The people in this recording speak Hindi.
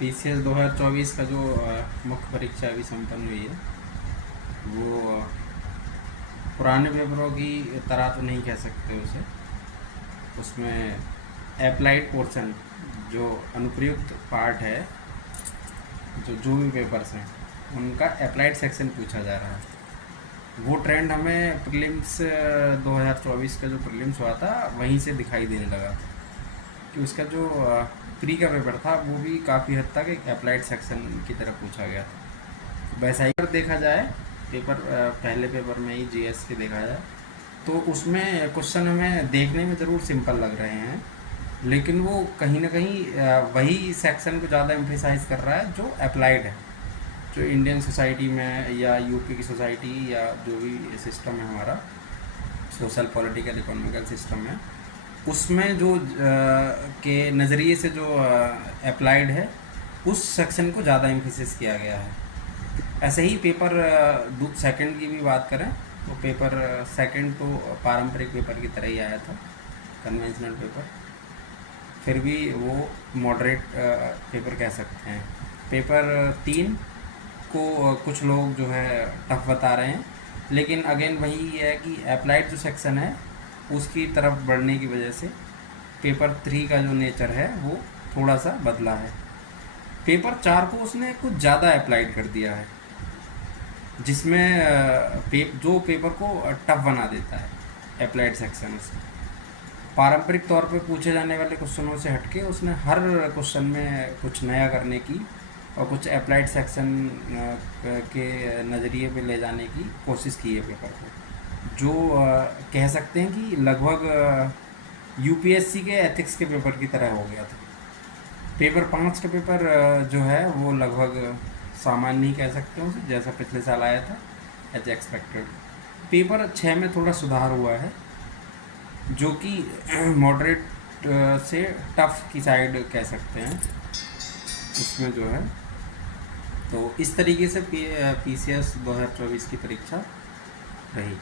पीसीएस 2024 का जो मुख्य परीक्षा अभी संपन्न हुई है वो पुराने पेपरों की तरह तो नहीं कह सकते उसे। उसमें अप्लाइड पोर्शन जो अनुप्रयुक्त पार्ट है, जो भी पेपर्स हैं उनका अप्लाइड सेक्शन पूछा जा रहा है। वो ट्रेंड हमें प्रीलिम्स 2024 का जो प्रीलिम्स हुआ था वहीं से दिखाई देने लगा कि उसका जो प्री का पेपर था वो भी काफ़ी हद तक एक अप्लाइड सेक्शन की तरफ पूछा गया था। वैसा ही अगर देखा जाए पेपर पहले पेपर में ही जीएस के देखा जाए तो उसमें क्वेश्चन हमें देखने में ज़रूर सिंपल लग रहे हैं, लेकिन वो कहीं ना कहीं वही सेक्शन को ज़्यादा एम्फेसाइज कर रहा है जो अप्लाइड है, जो इंडियन सोसाइटी में या यूपी की सोसाइटी या जो भी सिस्टम है हमारा सोशल पॉलिटिकल इकोनॉमिकल सिस्टम है उसमें जो के नज़रिए से जो अप्लाइड है उस सेक्शन को ज़्यादा एम्फेसिस किया गया है। ऐसे ही पेपर सेकंड की भी बात करें तो पेपर सेकंड तो पारंपरिक पेपर की तरह ही आया था, कन्वेंशनल पेपर, फिर भी वो मॉडरेट पेपर कह सकते हैं। पेपर 3 को कुछ लोग जो है टफ बता रहे हैं, लेकिन अगेन वही है कि अप्लाइड जो सेक्शन है उसकी तरफ बढ़ने की वजह से पेपर 3 का जो नेचर है वो थोड़ा सा बदला है। पेपर 4 को उसने कुछ ज़्यादा अप्लाइड कर दिया है, जिसमें जो पेपर को टफ बना देता है अप्लाइड सेक्शन उससे। पारंपरिक तौर पे पूछे जाने वाले क्वेश्चनों से हटके उसने हर क्वेश्चन में कुछ नया करने की और कुछ अप्लाइड सेक्शन के नज़रिए पे ले जाने की कोशिश की है पेपर को, जो कह सकते हैं कि लगभग यूपीएससी के एथिक्स के पेपर की तरह हो गया था। पेपर 5 का पेपर जो है वो लगभग सामान्य ही कह सकते हैं उसे, जैसा पिछले साल आया था एज एक्सपेक्टेड। पेपर 6 में थोड़ा सुधार हुआ है, जो कि मॉडरेट से टफ की साइड कह सकते हैं उसमें जो है। तो इस तरीके से पीसीएस 2024 की परीक्षा रही।